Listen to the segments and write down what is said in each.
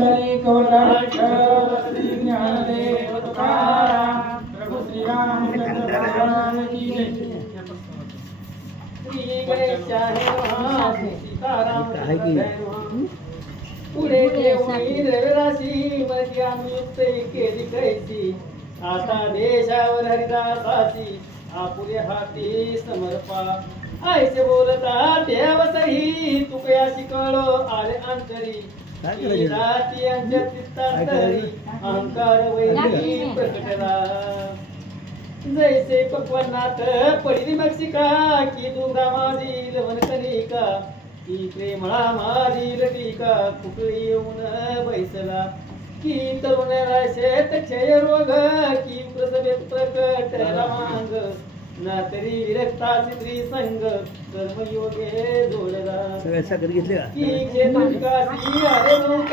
पुंडलिक वरदाक्ष श्री ज्ञानदेव तुकाराम प्रभु श्री रामचंद्र भगवान की जय। श्री गणेशाय सीताराम पुढे देवणी द्रव्यराशी मध्ये आम्ही युक्त केली कैसी आता देशावर हरिदासाची आपुले हाती समर्पा ऐसे बोलता देवसही तुकयाशी कळो आले अंतरी जाती अंच्या चित्तांतरी अहंकार वैरी प्रकटला जैसे पक्वानाथ पडली मक्षिका की दुर्गा माझी लवणकनिका की प्रेमळा माझी लटिका कुकळी येऊन बैसला की तरुण शेत क्षय रोग की प्रसवेत प्रकट रामांग ना तरी विरक्ता स्त्री संग कर्मयोगे जोडला की क्षेत्रविकासी आले दूत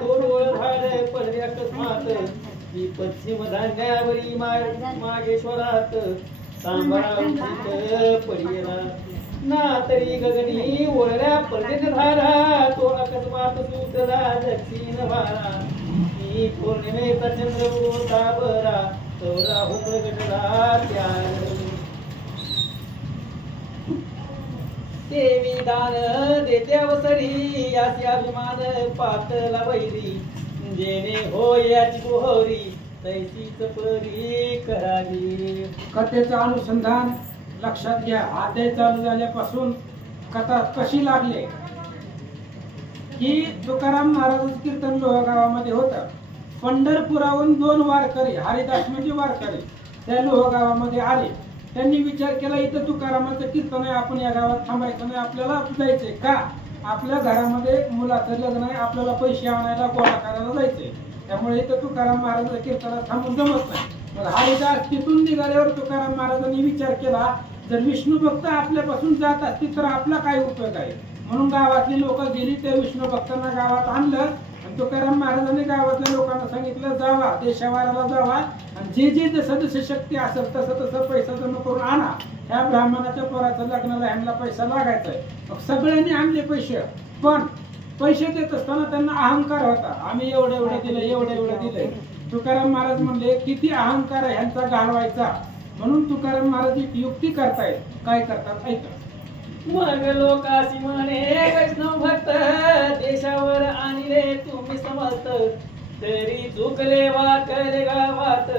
तो डोळ झाड पडले अकस्मात की पश्चिम धान्यावरी मागेश्वरात सांभाळा उचित पडिला ना तरी गगनी ओळऱ्या पडले धारा तो अकस्मात सुटला दक्षिण वारा की पौर्णिमेचा चंद्र होता बरा तो राहू प्रगटला त्याग देवी दान देते अवसरी याची अभिमान पातला वैरी जेणे हो याची गोहरी तैसीच परी करावी। कथेचं अनुसंधान लक्षात घ्या। अध्याय चालू झाल्यापासून कथा कशी लागली की तुकाराम महाराजांचं कीर्तन लोहा गावामध्ये होतं। पंढरपुराहून 2 वारकरी हरिदास म्हणजे वारकरी त्या लोहा गावामध्ये आले। त्यांनी विचार केला इथं तुकारामाचं कीर्तन आहे, आपण या गावात थांबायचं नाही, आपल्याला जायचंय का आपल्या घरामध्ये मुलाचं लग्न आहे, आपल्याला पैसे आणायला गोळा करायला जायचंय, त्यामुळे इथं तुकाराम महाराजांचं कीर्तनात थांबून जमत नाही। मग हरिदास तिथून निघाल्यावर तुकाराम महाराजांनी विचार केला जर विष्णू भक्त आपल्यापासून जात असतील तर आपला काय उपयोग आहे, म्हणून गावातली लोक गेली त्या विष्णू भक्तांना गावात आणलं। तुकाराम महाराजांनी गावातल्या लोकांना सांगितलं जावा देशावाराला जावा आणि जे जसं शक्ती असेल तसं पैसा जमा करून आणा, ह्या ब्राह्मणाच्या पोराचं लग्नाला ह्यांना पैसा लागायचाय। मग सगळ्यांनी आणले पैसे, पण पैसे देत असताना त्यांना अहंकार होता, आम्ही एवढे दिले एवढे दिले। तुकाराम महाराज म्हणले किती अहंकार आहे ह्यांचा घालवायचा, म्हणून तुकाराम महाराज एक युक्ती करतायत। काय करतात ऐका। मग लोकाशी म्हणे वैष्णव भक्त देशावर आणले तुम्ही समर्थ तरी चुकले वाकले गावात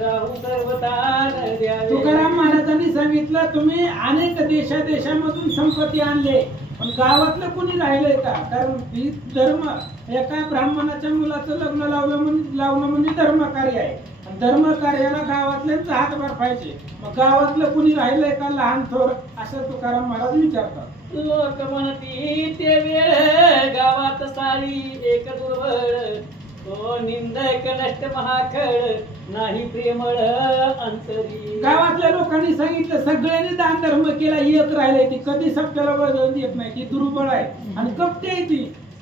राहू सर्वतान द्यावे। तुकाराम महाराजांनी सांगितलं तुम्ही अनेक देशामधून संपत्ती आणले पण गावातलं कोणी राहिलंय का, कारण धर्म एका ब्राह्मणाच्या मुलाचं लग्न लावणं म्हणजे धर्म कार्य आहे, धर्म कार्याला गावातल्यांचा हातभार पाहिजे, मग गावातलं कुणी राहिलंय का लहान थोर असं तुकाराम महाराज विचारतात। लोक म्हणती ते वेळ गावात सारी एक दुर्बळ तो निंदक नष्ट महाखळ नाही प्रेमळ अंतरी। गावातल्या लोकांनी सांगितलं सगळ्यांनी दान धर्म केला एक राहिलंय ती कधीच आपल्याला वळवून देत नाही, ती दुर्बळ आहे आणि कपटी आहे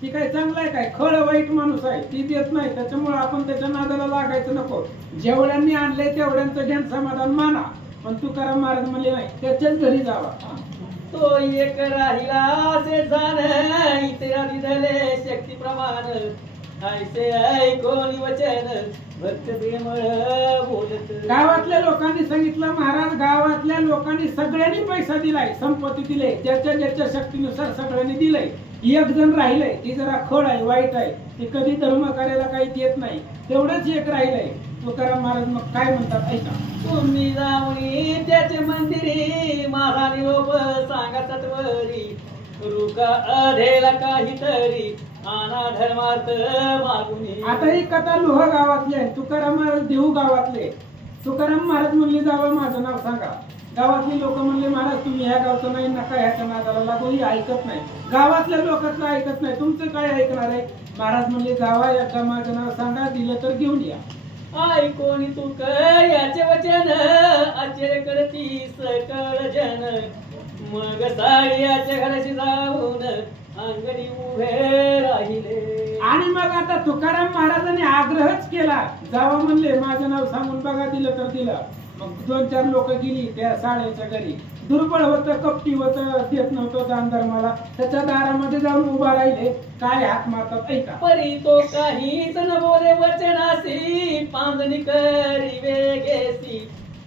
ती काय चांगलं आहे काय खळ वाईट माणूस आहे ती देत नाही, त्याच्यामुळे आपण त्याच्या नादाला लागायचं नको, जेवढ्यांनी आणलंय तेवढ्यांचं घ्यान समाधान माना। पण तुकाराम महाराज म्हणले नाही त्याच्याच घरी जावा, तो एक राहिला असे जाण इतरा दिले शक्ती प्रमाण ऐसे ऐकोनी वचन भक्त प्रेमळ बोलत। गावातल्या लोकांनी सांगितलं महाराज गावातल्या लोकांनी सगळ्यांनी पैसा दिलाय संपत्ती दिले ज्याच्या शक्तीनुसार सगळ्यांनी दिलंय, एक जण राहिलंय ती जरा खळ आहे वाईट आहे ती कधी धर्म कार्याला काही देत नाही, तेवढंच एक राहिलंय। तुकाराम महाराज मग काय म्हणतात ऐका। तुम्ही जाऊनी त्याचे मंदिरी माझा निरोप सांगा सत्वरी रुका अधेला काहीतरी आना धर्मार्थ मागुनी। आता ही कथा लोहा गावातली आहे, तुकाराम महाराज देहू गावातले। तुकाराम महाराज म्हणले जावं माझं नाव सांगा, गावातली लोक म्हणले महाराज तुम्ही ह्या गावचं नाही नका ह्याच्या नादाला लागून ऐकत नाही, गावातल्या लोकांचं ऐकत नाही तुमचं काय ऐकणार आहे। महाराज म्हणले जावा याचं माझं नाव सांगा दिलं तर घेऊन या। ऐकोनी तुक याचे वचन आश्चर्य करती सकळ जन मग साड्याच्या घराशी जाऊन अंगणी उभे राहिले। आणि मग आता तुकाराम महाराजांनी आग्रहच केला जावा म्हणले माझं नाव सांगून बघा दिलं तर दिलं। मग 2-4 लोक गेली त्या साड्याच्या घरी दुर्बळ होतं, कपटी होतं, देत नव्हतं दान धर्माला, त्याच्या दारामध्ये जाऊन उभा राहिले, काय हाक मारतात ऐका. परी तो काहीच न बोले वचनासी, पांजणी करी वेगेसी,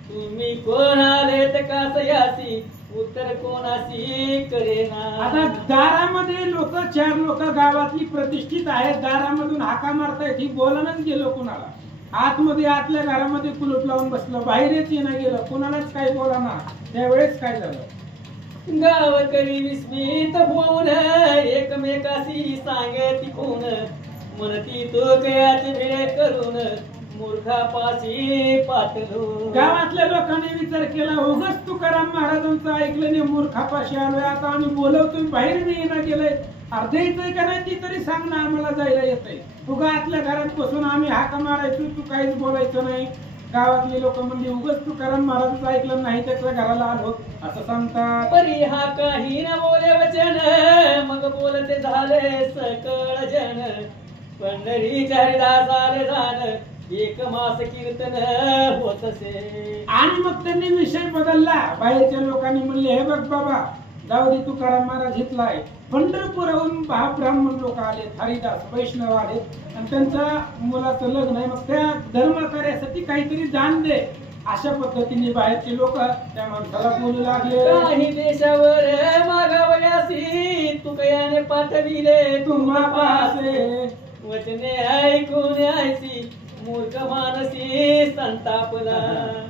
तुम्ही कोण आलेत कासयासी, उत्तर कोणाशी करेना. आता दारामध्ये लोक, 4 लोक गावातली प्रतिष्ठित आहेत, दारामधून हाका मारतायत, ही बोलानच गेलो कुणाला. आतमध्ये आतल्या घरामध्ये कुलूप लावून बसलं, बाहेरच येणं गेलं, कुणालाच काही बोलाना. त्यावेळेस काय झालं, गावकरी विस्मित होऊन एकमेकाशी सांगती कोण, म्हणती तो कयाची भेळ करून मूर्खापाशी पाठलो. गावातल्या लोकांनी विचार केला, उगाच तुकाराम महाराजांचं ऐकलं नाही, मूर्खापाशी आलोय, आता आम्ही बोलवतोय, बाहेर नाही येणं गेलंय, अर्ध येतोय का नाही ती तरी सांग ना, आम्हाला जायला येतंय. उगा आतल्या घरात बसून आम्ही हाका मारायचो, तू काहीच बोलायचं नाही. गावातली लोक म्हणजे उगाच तुकाराम महाराजांचं ऐकलं नाही, त्याच्या घराला आलो असं सांगतात. परी हा काही न बोले वचन, मग बोलते झाले सकळ जन, पंढरीच्या हरिदास आले जाण, एक मास कीर्तन होतसे. आणि मग त्यांनी विषय बदलला. बाहेरच्या लोकांनी म्हणले, हे बघ बाबा, जाऊ दे, तुकाराम महाराज इथलाय. पंढरपूरहून ब्राह्मण लोक आले, हरिदास वैष्णव आले, आणि त्यांच्या मुलाचं लग्न आहे, मग त्या धर्म कार्यासाठी काहीतरी दान दे. अशा पद्धतीने बाहेरचे लोक त्या माणसाला बोलू लागले. काही देशावर मागावयासी, तुकयाने पाठविले तुम्हा पासे, वचने ऐकून ऐसी, मूर्ख मानसी संतापला.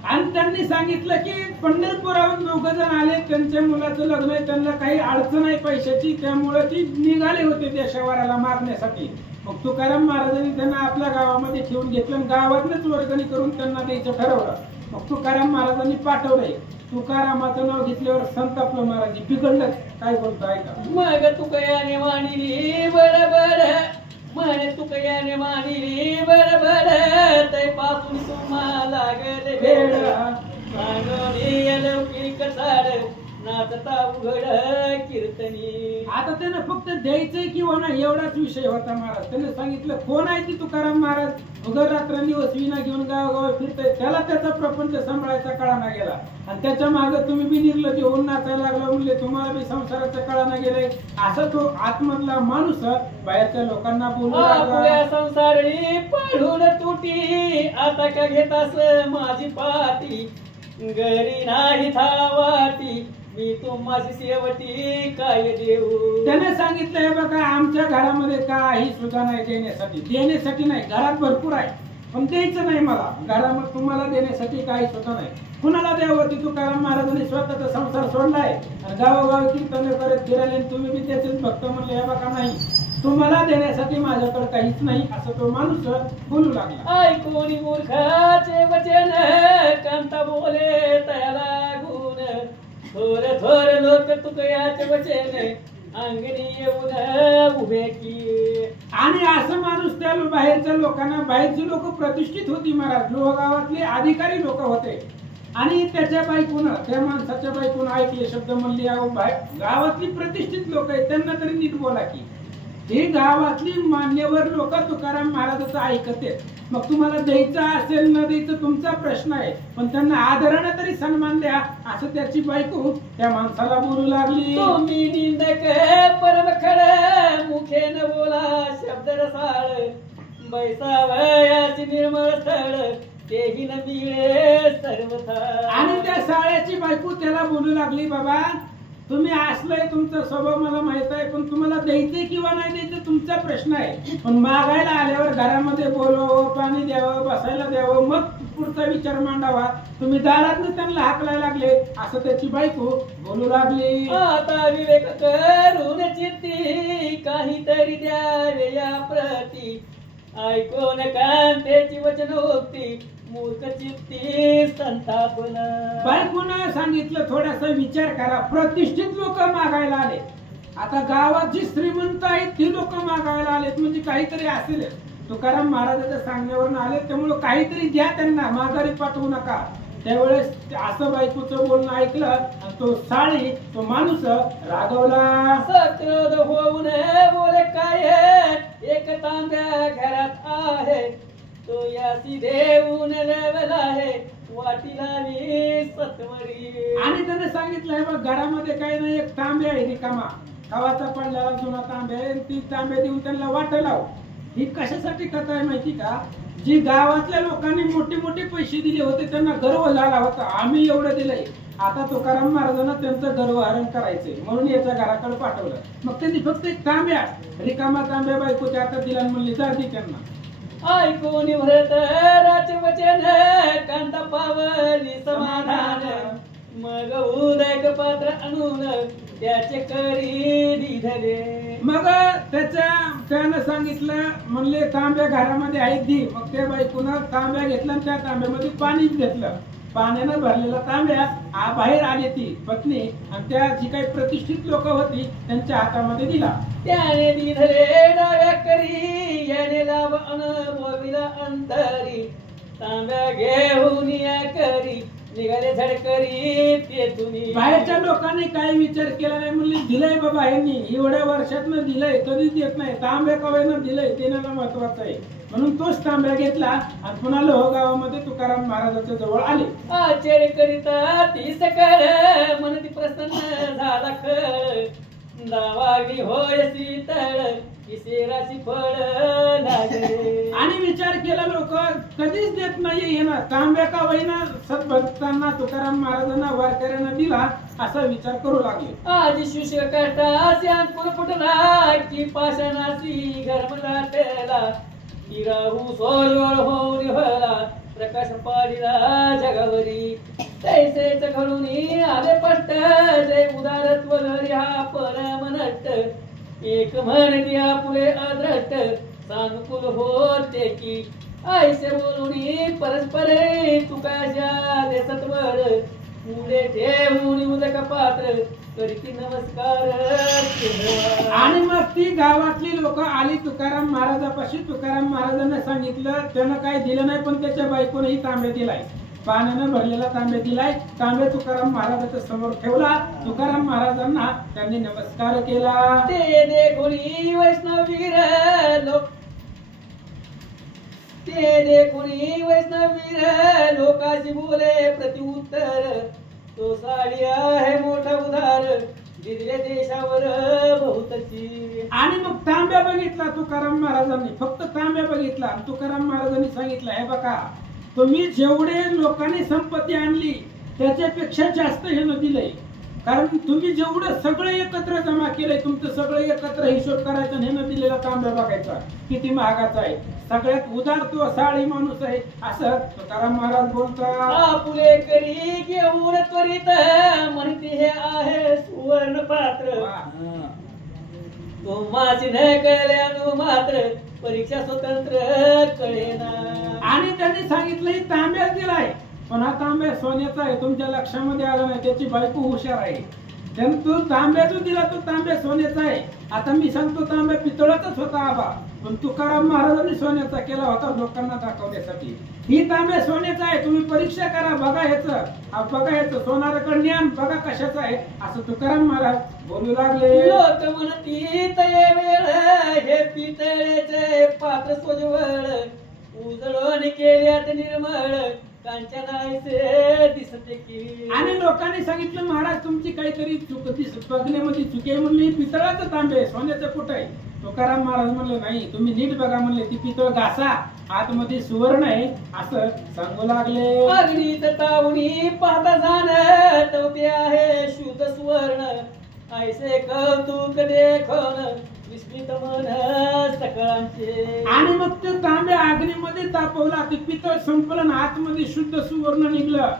आणि त्यांनी सांगितलं की पंढरपुराहून 2 जण आले, त्यांच्या मुलाचं लग्न आहे, त्यांना काही अडचण आहे पैशाची, त्यामुळे ती निघाले होते देशावराला मागण्यासाठी. मग तुकाराम महाराजांनी त्यांना आपल्या गावामध्ये ठेवून घेतलं, गावातच वर्गणी करून त्यांना द्यायचं ठरवलं. मग तुकाराम महाराजांनी पाठवलंय. तुकारामाचं नाव घेतल्यावर संतापलं महाराज, बिघडलं. काय बोलतो ऐका. मग तुकयाने मानिली बरोबर, म्हणे तुकयाने मानिली बरोबर, तै पासून तुम्हाला लागले भेड, सांगोनी लौकिक कसाड, नाचता उघड कीर्तनी. आता त्यानं फक्त द्यायचंय किंवा नाही एवढाच विषय होता महाराज. त्याने सांगितलं, कोण आहे ती तुकाराम महाराज, उघड रात्रंदिवस विना घेऊन गावगाव फिरतय, त्याला त्याचा प्रपंच सांभाळायचा कळाना गेला, आणि त्याच्या मागे तुम्ही बी निर्लज्ज होऊन नाचायला लागला, म्हणले तुम्हाला बी संसाराचा कळाना गेलाय. असा तो आतमधला माणूस बाहेरच्या लोकांना बोलू लागला. संसारी पाडून तुटी, आता का घेतास माझी पाटी, घरी नाही थावाटी, मी तुम्हाची शेवटी काय देऊ. त्याने सांगितलं, हे बघा, आमच्या घरामध्ये काही सुद्धा नाही देण्यासाठी नाही, घरात भरपूर आहे, पण द्यायचं नाही मला. घरामध्ये तुम्हाला देण्यासाठी काही सुद्धा नाही. कुणाला द्यावं. ती तुकाराम महाराजांनी स्वतःचा संसार सोडलाय आणि गावोगावी कीर्तन करत फिरायले, तुम्ही बी त्याचेच भक्त म्हणले. हे बघा, नाही, तुम्हाला देण्यासाठी माझ्याकडे काहीच नाही, असं तो माणूस बोलू लागला. ऐकून मूर्खाचे वचन, कांता बोले त्याला गुण, थोर थोर लोक तुकयाचे वचन, अंगणी येऊन उभे की. आणि असं माणूस त्या बाहेरच्या लोकांना, बाहेरची लोक प्रतिष्ठित होती महाराज, गावातले अधिकारी लोक होते, आणि त्याच्या बायकोनं, त्या माणसाच्या बायकोनं ऐकले शब्द, म्हणले, अहो गावातली प्रतिष्ठित लोक आहेत, त्यांना तरी नीट बोला की. हे गावातली मान्यवर लोक तुकाराम महाराजाचं ऐकते. मग तुम्हाला द्यायचं असेल न द्यायचं तुमचा प्रश्न आहे, पण त्यांना आदरानं तरी सन्मान द्या, असं त्याची बायको त्या माणसाला बोलू लागली. तुम्ही निंदक परमखड, मुखे न बोला शब्द रसाळ, बैसावयाची निर्मळ स्थळ, तेही न मिळे सर्वथा. आणि त्या साळ्याची बायको त्याला बोलू लागली, बाबा, तुम्ही असलंय, तुमचा स्वभाव मला माहित आहे, पण तुम्हाला द्यायचंय किंवा नाही द्यायचं तुमचा प्रश्न आहे, पण मागायला आल्यावर घरामध्ये बोलवावं, पाणी द्यावं, बसायला द्यावं, मग पुढचा विचार मांडावा. तुम्ही दारातनं त्यांना हाकलायला लागले, असं त्याची बायको बोलू लागली. आता विवेक करून चित्ती, काहीतरी द्यावे या प्रती, ऐकून कांतेची वचनोक्ती, मूर्ख चित्ती संतापन. बायकोनं सांगितलं, थोडासा विचार करा. प्रतिष्ठित लोक मागायला आले, आता गावात जी श्रीमंत आहेत ती लोक मागायला आलेत, म्हणजे काहीतरी असेल. तुकाराम महाराजांच्या सांगण्यावरून आले, त्यामुळे काहीतरी द्या त्यांना, माघारी पाठवू नका. त्यावेळेस असं बायकोचं बोलणं ऐकलं, आणि तो साळी, तो माणूस रागवला. सक्रोध होऊन बोले, काय एक तांब्या घरात आहे, तो याची देऊन लेवला आहे, वाटी लावी सत्वरी. आणि त्याने सांगितलंय बघ घरामध्ये काही नाही, एक तांबे आहे रिकामा, खावाचा पडलेला जुना तांबे आहे, ती तांबे देऊन त्यांना वाट लाव. ही कशासाठी कथा आहे माहिती का? जी गावातल्या लोकांनी मोठे मोठे पैसे दिले होते त्यांना गर्व झाला होता, आम्ही एवढं दिलंय, आता तुकाराम महाराजांना त्यांचं गर्वहरण करायचंय म्हणून याच्या घराकडे पाठवलं. मग त्यांनी फक्त एक तांब्या, रिकामा तांब्या बायकोच्या हातात दिला आणि म्हणली जा दे त्यांना. ऐकून व्रत राचे वचन कांता पावली समाधान. मग उदक पात्र आणून त्याचे करी दिधले. मग त्यानं सांगितलं, म्हणले तांब्या घरामध्ये आहेत दी. मग त्या बायकोनं तांब्या घेतला आणि त्या तांब्यामध्ये पाणी घेतलं. पाण्यानं भरलेला तांब्या बाहेर आली ती पत्नी आणि त्या जी काही प्रतिष्ठित लोक होती त्यांच्या हातामध्ये दिला. त्याने दिधले डाव्या करी याने लाभ बोलविला अंतरी. तांब्या घेऊन या करी निघाले झडकरी ते तुम्ही. बाहेरच्या लोकांनी काही विचार केला नाही, म्हणले दिलंय बाबा यांनी एवढ्या वर्षातनं दिलंय, कधीच देत नाही, तांब्या कवेनं दिलंय ते मला महत्वाचं आहे. म्हणून तोच तांब्या घेतला आणि पुन्हा लोह गावामध्ये तुकाराम महाराजांच्या जवळ आले. आश्चर्य करिता ती सकळ मन ती प्रसन्न झाला खळ. दावागली होय शीतळ किसेराची फळ लागले. आणि विचार केला लोक कधीच देत नाही ना, तांब्या का वैना सद्भक्तांना तुकाराम महाराजांना वारकऱ्यांना दिला असा विचार करू लागले. आज शुष्क काटासी अंकुर फुटला की पाषाणाची गरम लाटला. राहू सोयर होऊन होला प्रकाश पाडिला जगावरी. तैसेच घडून आले पट्ट जय उदारत्व हा परमनट्ट. एक म्हणती आपुले अद्रष्ट सानुकूल होते की. ऐसे बोलून परस्परे तुकाशा दे सत्वर. पुढे ठेवून उदक पात्र करीती नमस्कार. आणि मग ती गावातली लोक आली तुकाराम महाराजापाशी. तुकाराम महाराजांना सांगितलं, त्यानं काय दिलं नाही पण त्याच्या बायकोनेही तांब्या दिलाय, पाण्यानं भरलेला तांब्या दिलाय. तांब्या तुकाराम महाराजाच्या समोर ठेवला. तुकाराम महाराजांना त्यांनी नमस्कार केला. ते देखुनी वैष्णवीर लोक ते देखुनी वैष्णवीर लोकाशी बोले प्रत्युत्तर. तो साडी आहे मोठा उधार दिले देशावर बहुतची. आणि मग तांब्या बघितला तुकाराम महाराजांनी, फक्त तांब्या बघितला आणि तुकाराम महाराजांनी सांगितलं, हे बघा तुम्ही जेवढे लोकांनी संपत्ती आणली त्याच्यापेक्षा जास्त ह्यानं दिलंय. कारण तुम्ही जेवढं सगळं एकत्र जमा केलंय, तुमचं सगळं एकत्र हिशोब करायचा, ह्यानं दिलेला तांब्या बघायचा किती महागाचा आहे, सगळ्यात उदार तो साळी माणूस आहे असं तुकाराम महाराज बोलतात. आपुले करी घेऊन त्वरित म्हणते हे आहे सुवर्ण पात्र. तुम्हाची न कळल्यानु मात्र परीक्षा स्वतंत्र कळेना. आणि त्यांनी सांगितलं ही तांब्या दिलाय पण हा तांब्या सोन्याचा आहे, तुमच्या लक्षामध्ये आलं नाही, त्याची बायको हुशार आहे. त्यानं तो तांब्या जो दिला तो तांब्या सोन्याचा आहे. आता मी सांगतो तांब्या पितळाचाच होता आबा, पण तुकाराम महाराजांनी सोन्याचा केला होता लोकांना दाखवण्यासाठी. ही तांब्या सोन्याचा आहे, तुम्ही परीक्षा करा, बघा ह्याचं, बघा ह्याचं सोनाराकडे ज्ञान बघा कशाचं आहे असं तुकाराम महाराज बोलू लागले. लोक म्हणती तये वेळ हे पितळेचे पात्र सोजवळ. उजळून केल्यात निर्मळ कांचनाचे दिसते की. आणि लोकांनी सांगितलं महाराज तुमची काहीतरी चूक बघण्यामध्ये चुकी म्हणली, पितळाचं तांबे सोन्याचं कुठं आहे. तुकाराम महाराज म्हणले नाही, तुम्ही नीट बघा म्हणले, ती पितळ घासा, आतमध्ये सुवर्ण आहे असं सांगू लागले. अग्नीत तावणी पाहता जाणत ते आहे शुद्ध सुवर्ण. ऐसे कौतुक देखून विस्मित मन सकळांचे. आणि मग ते तांब्या अग्नीमध्ये तापवला, ते पितळ संपलं, आतमध्ये शुद्ध सुवर्ण निघलं.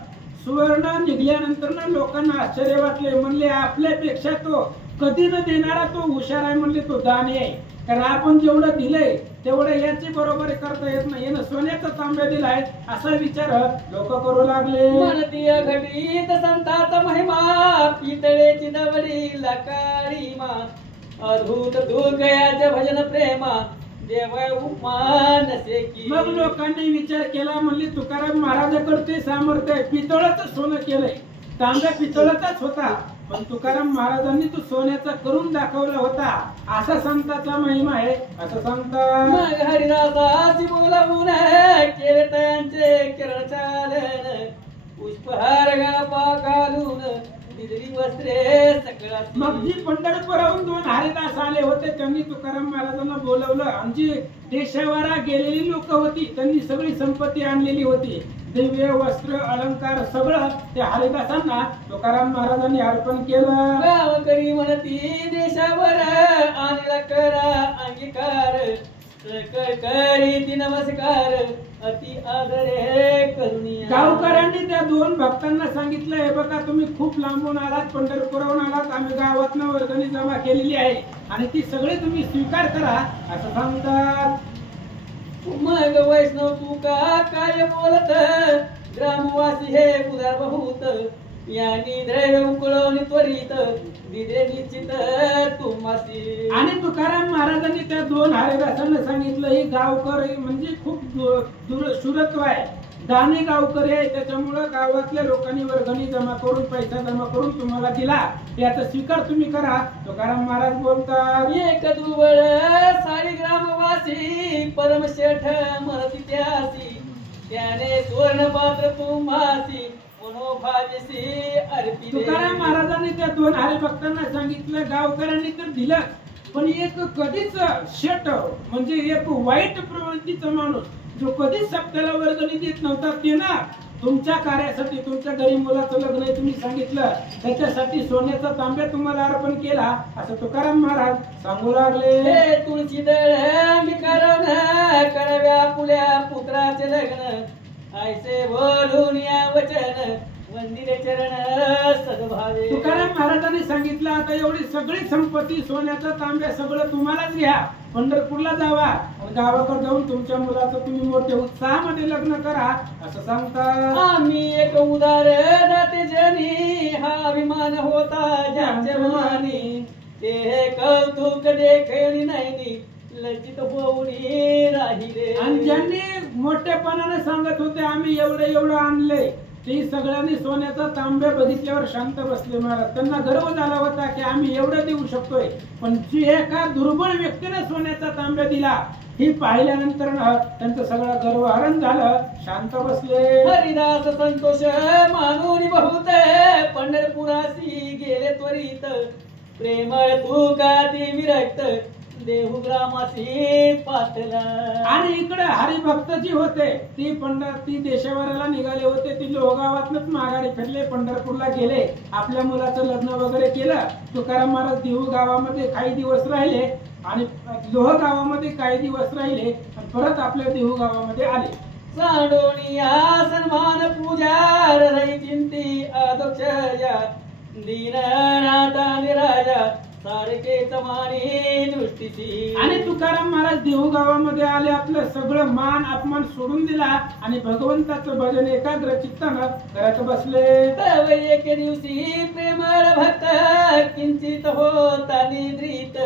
सुवर्ण निघल्यानंतर ना लोकांना आश्चर्य वाटले, म्हणले आपल्यापेक्षा तो कधी न देणारा तो हुशार आहे, म्हणले तो दानी आहे. कारण आपण जेवढं दिलंय तेवढं याची बरोबरी करता येत नाही, यानं सोन्याचा तांब्या दिलाय असा विचार लोक करू लागले. म्हणती घटीत संताचा महिमा पितळेची नवडी लकाळी मा. अद्भुत दुर्गयाचे भजन प्रेमा देवा उपमान से की. मग लोकांनी विचार केला, म्हणले तुकाराम महाराजाकडे ते सामर्थ्य आहे, पितळाचं सोनं केलंय, तांब्या पितळाचाच होता पण तुकाराम महाराजांनी तो सोन्याचा करून दाखवला होता असा संताचा महिमा आहे असं सांगतात. मग हरिदासाची बोलावून केले त्यांचे किरण चालन. पुष्पहार गापा घालून दिदरी वस्त्रे सकळासी. मग जी पंढरपुराहून 2 हरिदास आले होते त्यांनी तुकाराम महाराजांना बोलवलं आणि जी देशावरा गेलेली लोक होती त्यांनी सगळी संपत्ती आणलेली होती, दिव्य वस्त्र अलंकार सगळं त्या हरिदासांना तुकाराम महाराजांनी अर्पण केलं. गावकरी म्हणती देशावर आणला करा अंगीकार, करीती नमस्कार अति आदरे करुणिया. गावकऱ्यांनी त्या 2 भक्तांना सांगितलं, हे बघा तुम्ही खूप लांबून आलात, पंढरपुराहून आलात, आम्ही गावातनं वर्गणी जमा केलेली आहे आणि ती सगळी तुम्ही स्वीकार करा असं सांगतात. मग वैष्णव तू का काय बोलत, ग्रामवासी हे उदार बहुत, यांनी द्रव्य उकळवून त्वरित दिदे निश्चित तुम्हासी. आणि तुकाराम महाराजांनी त्या 2 हरिदासांना सांगितलं, ही गावकरी म्हणजे खूप शुरत्व आहे, दानी गावकरी आहे, त्याच्यामुळं गावातल्या लोकांनी वर्गणी जमा करून पैसा जमा करून तुम्हाला दिला, याचा स्वीकार तुम्ही करा. तुकाराम महाराज बोलतात, एक दुर्बळ साडी ग्रामवासी परमशेठ म्हणती त्यासी, त्याने सुवर्ण पात्र तुम्हासी मनोभावेसी अर्पिले. तुकाराम महाराजांनी त्या 2 हरिभक्तांना सांगितलं, गावकऱ्यांनी तर दिलं, पण एक कधीच शेट म्हणजे एक वाईट प्रवृत्तीचा माणूस जो कधीच सप्त्याला वर्गणी देत नव्हता, ते ना तुमच्या कार्यासाठी, तुमच्या घरी मुलाचं लग्न आहे तुम्ही सांगितलं, त्याच्यासाठी सोन्याचा तांब्या तुम्हाला अर्पण केला असं तुकाराम महाराज सांगू लागले. हे तुळशी दळ मी कराव्या पुल्या पुत्राचे लग्न, ऐसे बोलून या वचन मंदिरे चरण सद्भावे. तुकाराम महाराजांनी सांगितलं, आता एवढी सगळी संपत्ती सोन्याचा तांब्या सगळं तुम्हालाच घ्या, पंढरपूरला जावा आणि गावाकडे जाऊन तुमच्या मुलाचं तुम्ही मोठ्या उत्साहामध्ये लग्न करा असं सांगतात. आम्ही एक उदार दाते जनी, हा अभिमान होता ज्यांच्या मनानी, ते कौतुक देखणी नाही लज्जित होऊन राहिले. आणि ज्यांनी मोठेपणाने सांगत होते आम्ही एवढं आणले, ते सगळ्यांनी सोन्याचा तांब्या बघितल्यावर शांत बसले महाराज. त्यांना गर्व झाला होता की आम्ही एवढं देऊ शकतोय, पण जी एका दुर्बळ व्यक्तीने सोन्याचा तांब्या दिला ही पाहिल्यानंतर त्यांचं सगळं गर्व हरण झालं, शांत बसले. हरिदास संतोष मानून बहुत पंढरपुरासी गेले त्वरित, प्रेमळ तू का ती विरक्त देहू ग्रामासी पातला. आणि इकडे हरिभक्त जी होते ती देशावराला निघाले होते, ती लोहगावातनच माघारी फिरले, पंढरपूरला गेले, आपल्या मुलाचं लग्न वगैरे केलं. तुकाराम महाराज देहू गावामध्ये काही दिवस राहिले आणि लोह गावामध्ये काही दिवस राहिले आणि परत आपल्या देहू गावामध्ये आले. सांडोनिया सन्मान पूजा रही चिंती अदक्षया, दीननाथा निराजा सारखे समानी दृष्टीची. आणि तुकाराम महाराज देहू गावामध्ये आले, आपलं सगळं मान अपमान सोडून दिला आणि भगवंताचं भजन एकाग्र चित्तानं करत बसले. तव एक दिवशी प्रेमळ भक्त किंचित होता निद्रित,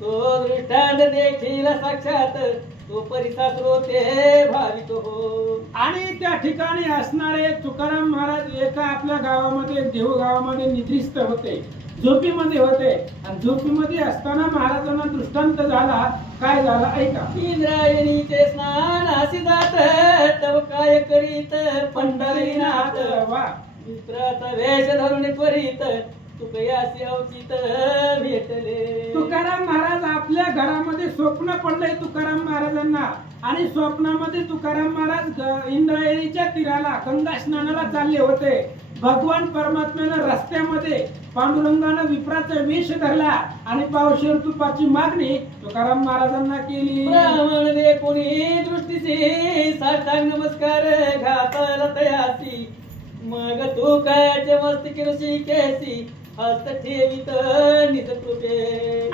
तो दृष्टांत देखील साक्षात तो परिसा श्रोते भावित हो. आणि त्या ठिकाणी असणारे तुकाराम महाराज एका आपल्या गावामध्ये देहू गावामध्ये निद्रिस्त होते, झोपीमध्ये होते आणि झोपीमध्ये असताना महाराजांना दृष्टांत झाला. काय झाला ऐका. इंद्रायणीचे स्नान असे जात, तव काय करीत पंढरीनाथ, वा मित्राचा वेश धरून त्वरित तुकयासी अवचित भेटले. तुकाराम महाराज आपल्या घरामध्ये स्वप्न पडलंय तुकाराम महाराजांना आणि स्वप्नामध्ये तुकाराम महाराज इंद्रायणीच्या तीराला गंगा स्नानाला चालले होते. भगवान परमात्म्यानं रस्त्यामध्ये पांडुरंगानं विप्राचा वेश धरला आणि पावशेर तुपाची मागणी तुकाराम महाराजांना केली. ब्राह्मण दे कोणी दृष्टीसी साष्टांग नमस्कार घाताला तयासी, मग तू कायचे मस्तिकी ऋषिकेसी हस्त ठेवित निजकृपे.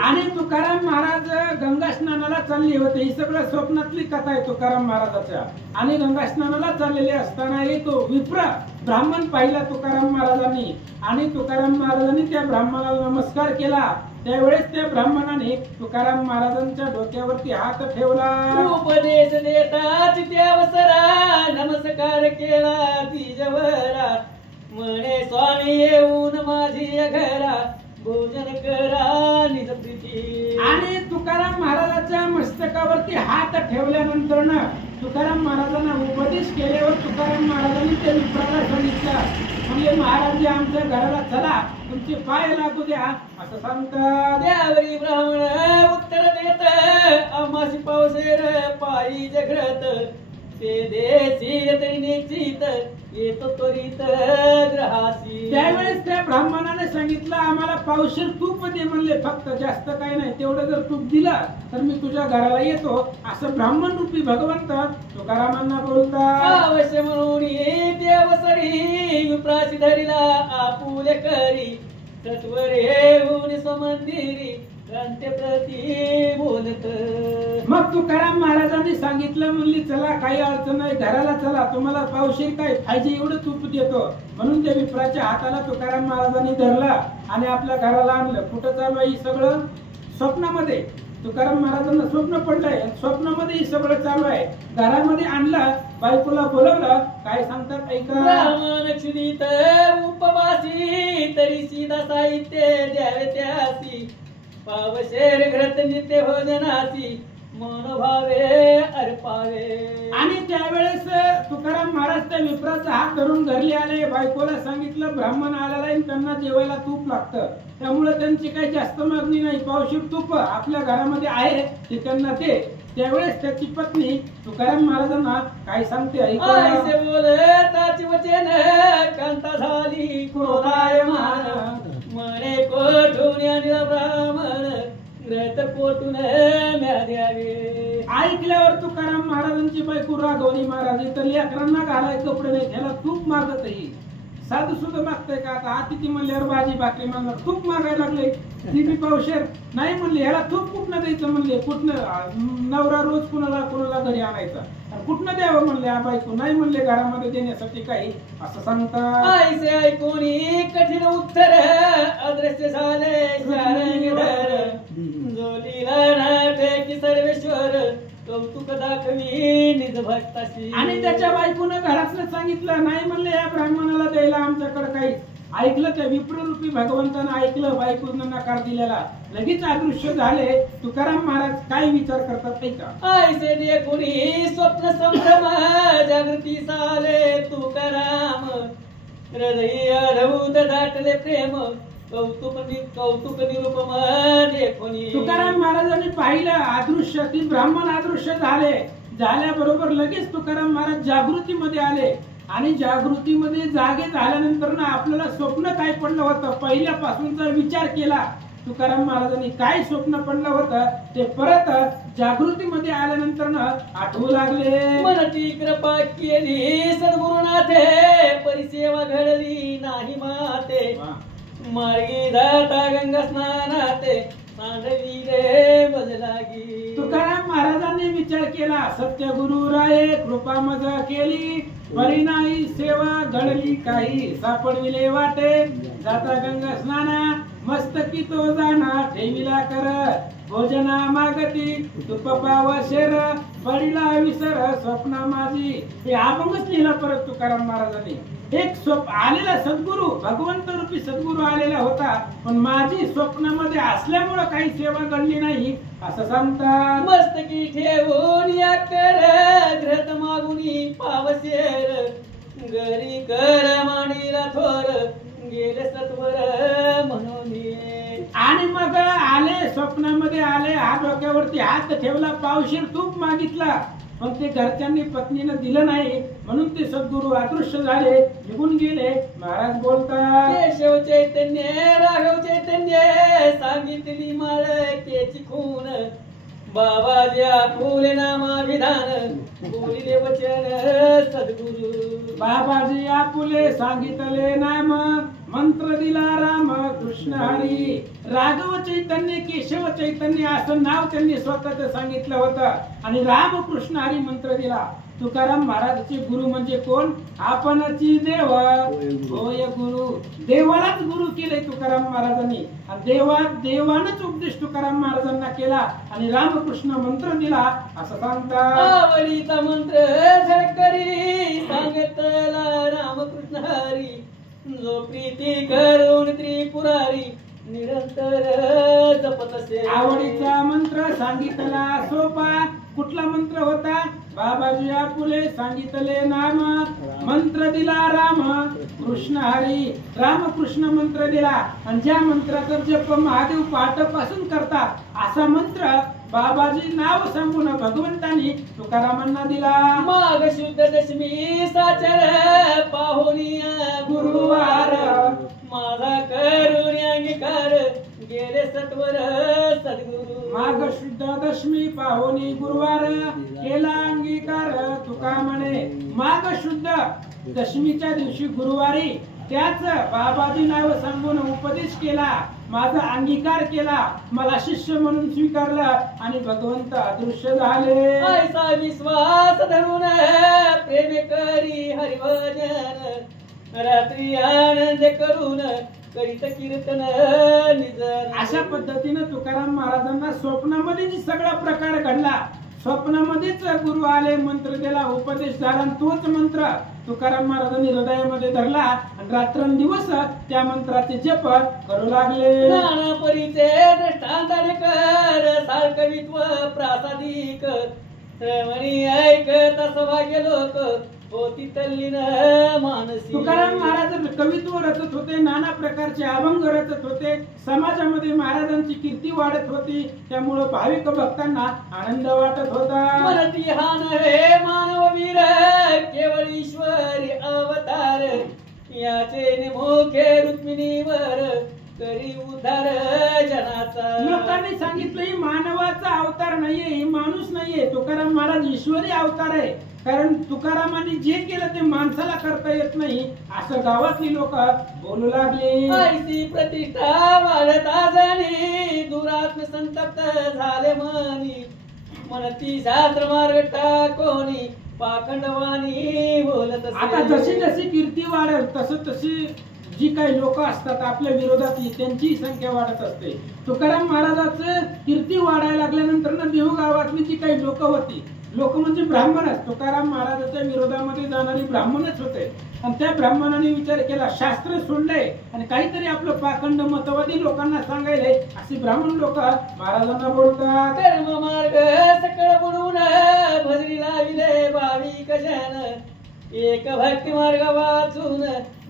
आणि तुकाराम महाराज गंगा स्नानाला चालले होते. ही सगळं स्वप्नातली कथा आहे तुकाराम महाराजाच्या. आणि गंगा स्नानाला चाललेले असताना तो विप्र ब्राह्मण पाहिला तुकाराम महाराजांनी आणि तुकाराम महाराजांनी त्या ब्राह्मणाला नमस्कार केला. त्यावेळेस त्या ब्राह्मणाने तुकाराम महाराजांच्या डोक्यावरती हात ठेवला. उपदेश देताच त्यावसरा नमस्कार केला तिजवरा, म्हणे स्वामी येऊन माझी घरा भोजन करा निज प्रीती. आणि तुकाराम महाराजांच्या मस्तकावरती हात ठेवल्यानंतर तुकाराम महाराजांना उपदेश केल्यावर तुकाराम महाराजांनी त्या विप्राला सांगितलं, म्हणजे महाराज आमच्या घराला चला, तुमचे पाय लागू द्या असं सांगतात. त्यावरी ब्राह्मण उत्तर देत, आम्हाशी पावसेर पायी जगत, ते देशील तरी निश्चित, येतो त्वरित ग्रहासी. त्यावेळेस त्या ब्राह्मणाने सांगितलं, आम्हाला पावशेर तूप दे म्हणले, फक्त जास्त काही नाही, तेवढं जर तूप दिलं तर मी तुझ्या घराला येतो असं ब्राह्मण रूपी भगवंत तुकारामांना बोलतात. अवश्य म्हणून देवसरी विप्रासी धरिला आपुले करी, तत्वरे येऊन समंदिरी क्रांती प्रती बोलत. मग तुकाराम महाराजांनी सांगितलं, म्हणली चला काही अडचण नाही, घराला चला, तुम्हाला पावशेर काय पाहिजे एवढं तूप देतो. म्हणून त्या विप्राच्या हाताला तुकाराम महाराजांनी धरला आणि आपल्या घराला आणलं. कुठं चालू आहे सगळं? स्वप्नामध्ये. तुकाराम महाराजांना स्वप्न पडलंय, स्वप्नामध्ये ही सगळं चालू आहे. घरामध्ये आणलं, बायकोला बोलवलं, काय सांगतात ऐका. ब्राह्मण क्षुदित उपवासी, तरी सीधा साहित्य द्यावे त्यासी, पावशेर घृत नित्य भोजनासी, मनोभावे अर्पावे. आणि त्यावेळेस तुकाराम महाराज त्या विप्राचा हात धरून घरी आले. बायकोला सांगितलं, ब्राह्मण आलेला आहे, त्यांना जेवायला तूप लागतं, त्यामुळे त्यांची काही जास्त मागणी नाही, पावशेर तूप आपल्या घरामध्ये आहे ते त्यांना दे. त्यावेळेस त्याची पत्नी तुकाराम महाराजांना काय सांगते ऐका. ऐसे बोलताची वचन कांता झाली क्रोधायमान, मने कोठून आणला ब्राह्मण, ग्रत कोठून म्या द्यावे. ऐकल्यावर तुकाराम महाराजांची बायको रागवली, महाराज तर लेकरांना घालाय कपडे नाही, त्याला तूप मागतही. साधू सुद्धा मागतंय का? आता अतिथी म्हणल्यावर भाजी भाकरी मागणार, तूप मागायला लागले. ती बी पावशेर नाही म्हणले, ह्याला तूप कुठनं द्यायचं म्हणले, कुठनं नवरा रोज कुणाला घरी आणायचा, कुठनं द्यावं म्हणले. बायको नाही म्हणले घरामध्ये देण्यासाठी काही असं सांगतात. ऐसे ऐकून कठीण उत्तर अदृश्य झाले शारंगधर, जोलीला नाटे की सर्वेश्वर, कौतुक दाखवी निज भक्ताशी. आणि त्याच्या बायकोनं घरातलं सांगितलं, नाही म्हणले या ब्राह्मणाला द्यायला आमच्याकडे काही. ऐकलं त्या विप्ररूपी भगवंतानं ऐकलं, बायकोनं नकार दिलेला, लगेच अदृश्य झाले. तुकाराम महाराज काय विचार करतात ते का. ऐसे देखुनी स्वप्न संभ्रम जागृती साले तुकाराम, हृदय अद्भुत दाटले प्रेम, कौतुक निरुपम देखुनी. तुकाराम महाराजांनी पाहिलं अदृश्य, ती ब्राह्मण अदृश्य झाल्याबरोबर लगेच तुकाराम महाराज जागृतीमध्ये आले. आणि जागृतीमध्ये जागे झाल्यानंतर ना आपल्याला स्वप्न काय पडलं होतं, पहिल्यापासूनचा विचार केला तुकाराम महाराजांनी. काय स्वप्न पडलं होतं ते परत जागृतीमध्ये आल्यानंतर ना आठवू लागले. मनती कृपा केली सद्गुरुनाथे, परिसेवा घडली नाही माते, मार्गी जाता गंगा स्नानाते, सांडवी रे बजलागी. तुकाराम महाराजांनी विचार केला, सत्य गुरु राये कृपा मज केली, परिणाई सेवा घडली काही, सापडविले वाटे जाता गंगा स्नाना, मस्तकी तो जाना ठेविला कर, भोजना मागती तुप पाव शेर, पडिला विसर स्वप्न माझी. हे अभंगच लिहिला परत तुकाराम महाराजांनी. एक स्वप्न आलेला सद्गुरु, भगवंत रूपी सद्गुरु आलेला होता, पण माझी स्वप्नामध्ये असल्यामुळे काही सेवा घडली नाही असं सांगतात. मस्तकी ठेवून या कर घृत मागुनी पावशेर, घरी कर मांडीला थोर, गेले सत्वर म्हणून. आणि मग आले, स्वप्नामध्ये आले, हात डोक्यावरती हात ठेवला, पावशेर तूप मागितला, पण ते घरच्यांनी पत्नीनं दिलं नाही, म्हणून ते सद्गुरु अदृश्य झाले, निघून गेले. महाराज बोलतात, केशव चैतन्य राघव चैतन्य सांगितली माळकेची खून, बाबाजी फुले नामाभिधान, बोलिले वचन सद्गुरु. बाबाजी आपुले सांगितले नाम, मंत्र दिला राम कृष्ण हरी. राघव चैतन्य केशव चैतन्य असं नाव त्यांनी स्वतःच सांगितलं होतं, आणि रामकृष्ण हरी मंत्र दिला. तुकाराम महाराजचे गुरु म्हणजे कोण? आपणची देव होय गुरु. देवालाच गुरु केले तुकाराम महाराजांनी, आणि देवानच उपदेश तुकाराम महाराजांना केला, आणि रामकृष्ण मंत्र दिला असं सांगतात. आवडीचा मंत्र झळकरी सांगितला रामकृष्ण हरी, जो प्रीती करून त्रिपुरारी निरंतर जपत असे. आवडीचा मंत्र सांगितला सोपा. कुठला मंत्र होता? बाबाजी आपुले सांगितले नाम मंत्र दिला राम कृष्ण हरी राम कृष्ण मंत्र दिला आणि ज्या मंत्राचा जप महादेव पहाटेपासून करतात असा मंत्र बाबाजी नाव सांगून भगवंतांनी तुकारामांना दिला. माघ शुद्ध दशमी साचर पाहुणी गुरुवार माझा करून अंगीकार गेले सत्वर सद्गुरु. माघ शुद्ध दशमी पाहुणी गुरुवार केला अंगीकार तुका म्हणे. माघ शुद्ध दशमीच्या दिवशी गुरुवारी त्याच बाबाजी नाव सांगून उपदेश केला, माझा अंगीकार केला, मला शिष्य म्हणून स्वीकारलं आणि भगवंत अदृश्य झाले. ऐसा विश्वास धरून प्रेम करी हरिभजन रात्री आनंद करून करीत कीर्तन निजन. अशा पद्धतीने तुकाराम महाराजांना स्वप्नामध्ये सगळा प्रकार घडला. स्वप्नामध्येच गुरु आले, मंत्र दिला, उपदेश झाला आणि तोच मंत्र तुकाराम महाराजांनी हृदयामध्ये धरला आणि रात्रंदिवस त्या मंत्राचे जप करू लागले. नाना परीचे दृष्टांताने कर सारकवित्व प्रासादिक श्रवणी ऐकत सभाग्य लोक होती तल्लीन मानसी. तुकाराम महाराज कवित्व रचत होते, नाना प्रकारचे अभंग रचत होते, समाजामध्ये महाराजांची कीर्ती वाढत होती, त्यामुळे भाविक भक्तांना आनंद वाटत होता. मनती हा नव्हे मानववीर केवळ ईश्वरी अवतार याचे निमुखे रुक्मिणीवर करी उद्धार जनाचा. लोकांनी सांगितलं ही मानवाचा अवतार नाहीये, ही माणूस नाहीये, तुकाराम महाराज ईश्वरी अवतार आहे. कारण तुकारामांनी जे केलं ते माणसाला करता येत नाही असं गावातली लोक बोलू लागली. ऐसी प्रतिष्ठा वाढता जाणी दुरात्म संतप्त झाले मनी म्हणती शास्त्र मार्ग टाकोनी पाखंडवाणी बोलत असे. आता जशी जशी कीर्ती वाढेल तसं तशी जी काही लोक असतात आपल्या विरोधातली त्यांची संख्या वाढत असते. तुकाराम महाराजाचं कीर्ती वाढायला लागल्यानंतर देहू गावातली जी काही लोक होती, लोक म्हणजे ब्राह्मणच, तुकाराम महाराजांच्या विरोधामध्ये जाणारी ब्राह्मणच होते. आणि त्या ब्राह्मणाने विचार केला, शास्त्र सोडलंय आणि काहीतरी आपलं पाखंड मतवादी लोकांना सांगायलंय असे ब्राह्मण लोक महाराजांना बोलतात. कर्म मार्ग सकळ बुडून भजरी लाविले भाविक जन एक भक्ती मार्ग वाचून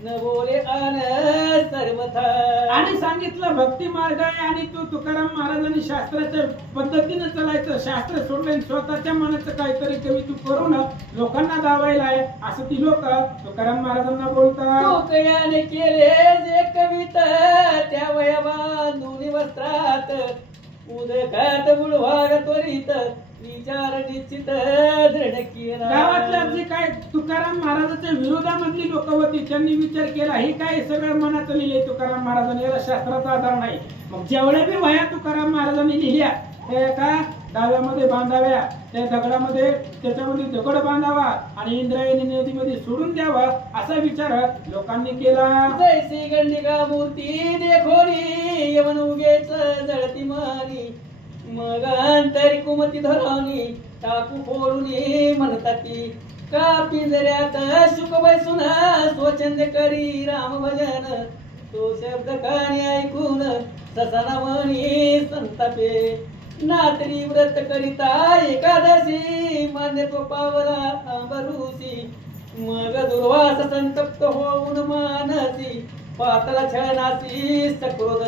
न बोले आन सर्वथा. आणि सांगितलं भक्ती मार्ग आहे आणि तो तुकाराम महाराजांनी शास्त्राच्या पद्धतीने चालायचं, शास्त्र सोडलं स्वतःच्या मनाचं काहीतरी कवित्व करून लोकांना दावायला आहे असं ती लोक तुकाराम महाराजांना बोलतात. लोकयाने केले जे कवित त्या वया बांधून वस्त्रात उदकात बुडवाग त्वरित विचार निश्चित दृढ केला. गावातल्या जे काय तुकाराम महाराजांच्या विरोधामधली लोक होती त्यांनी विचार केला हे काय सगळं मनात लिहिले तुकाराम महाराजांनी, याला शास्त्राचा आधार नाही. मग जेवढ्या बी वया तुकाराम महाराजांनी लिहिल्या त्या एका डाव्यामध्ये बांधाव्या, त्या दगडामध्ये त्याच्यामध्ये दगड बांधावा आणि इंद्रायणी नदीमध्ये सोडून द्यावा असा विचार लोकांनी केला. जैसी गंडिका मूर्ती देखोनी यवन उगेच जळती मनी मग अंतरी कुमती धरवणी टाकू फोडून म्हणतात का पिंजऱ्यात शुक बैसून स्वच्छंद करी राम भजन तो शब्द कानी ऐकून ससाना म्हणी संतापे नात्री व्रत करिता एकादशी मान्य तो पावला बरुसी मग दुर्वास संतप्त होऊन मानसी पातला छळनासी सक्रोध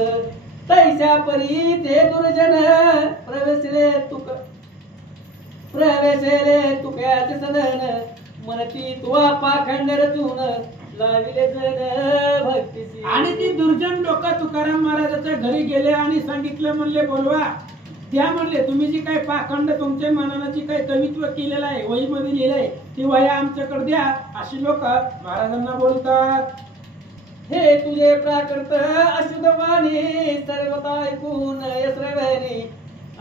तैसा परी ते दुर्जन प्रवेशले तुक्याचे सदन म्हणती तुवा पाखंड रचून लाविले जन भक्तीसी. आणि ती दुर्जन लोक तुकाराम महाराजांच्या घरी गेले आणि सांगितलं, म्हणले बोलवा. त्या म्हणले तुम्ही जी काही पाखंड तुमच्या मनानं जी काही कवित्व केलेलं आहे वहीमध्ये लिहिलंय ती वह्या आमच्याकडे द्या अशी लोक महाराजांना बोलतात. हे तुझे प्राकृत अशुद्ध वाणी सर्वता ऐकून यश्रवणी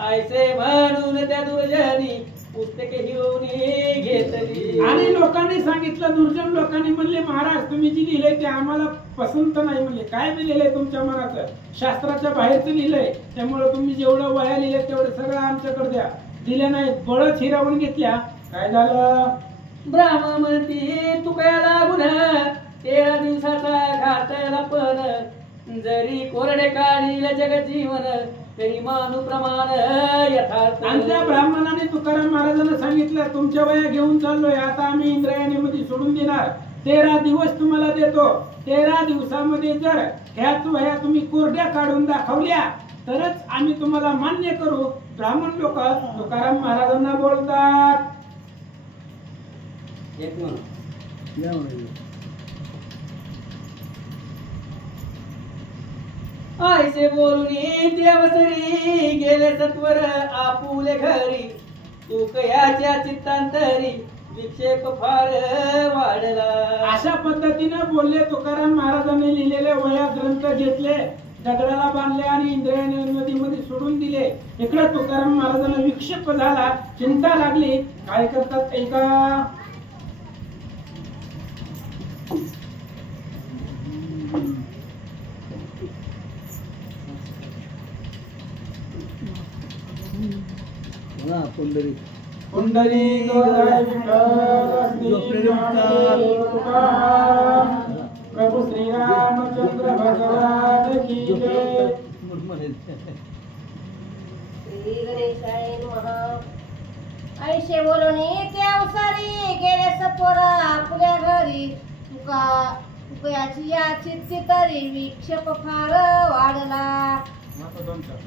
ऐसे म्हणून त्या दुर्जनी पुस्तके हिवणी घेतली. आणि लोकांनी सांगितलं, दुर्जन लोकांनी म्हणले महाराज तुम्ही जी लिहिलंय ते आम्हाला पसंत नाही. म्हणले काय बी लिहिलंय तुमच्या मनाचं, शास्त्राच्या बाहेरचं लिहिलंय, त्यामुळे तुम्ही जेवढं वह्या लिहिल्या तेवढं सगळं आमच्याकडे द्या. दिल्या नाही, बळच हिरावून घेतल्या. काय झालं? ब्राह्मण म्हणती तुकया लागून 13 दिवसाचा घातला पण जरी कोरडे काढील जग जीवन तरी मानुप्रमाण यथार्थ. आणि त्या ब्राह्मणाने तुकाराम महाराजांना सांगितलं, तुमच्या वया घेऊन चाललोय, आता आम्ही इंद्रायणीमध्ये सोडून देणार, 13 दिवस तुम्हाला देतो. 13 दिवसामध्ये जर ह्याच वया तुम्ही कोरड्या काढून दाखवल्या तरच आम्ही तुम्हाला मान्य करू. ब्राह्मण लोक तुकाराम महाराजांना बोलतात. एक मिनिट. ऐसे बोलून देवसरी गेले सत्वर आपुले घरी. तुकयाच्या चित्तांतरी विक्षेप फार वाढला. अशा पद्धतीने बोलले तुकाराम महाराजांनी लिहिलेले वया ग्रंथ घेतले, दगडाला बांधले आणि इंद्रायणी नदीमध्ये सोडून दिले. इकडे तुकाराम महाराजांना विक्षेप झाला, चिंता लागली. काय करतात ऐका. पुंडरी पुंडरी प्रभु श्री रामचंद्र भगवान की जय. श्री गणेशाय नमः. ऐशे बोलून त्या अवसरी गेले सत्वर आपल्या घरी. तुकयाची या चित्ती तरी विक्षेप फार वाढला.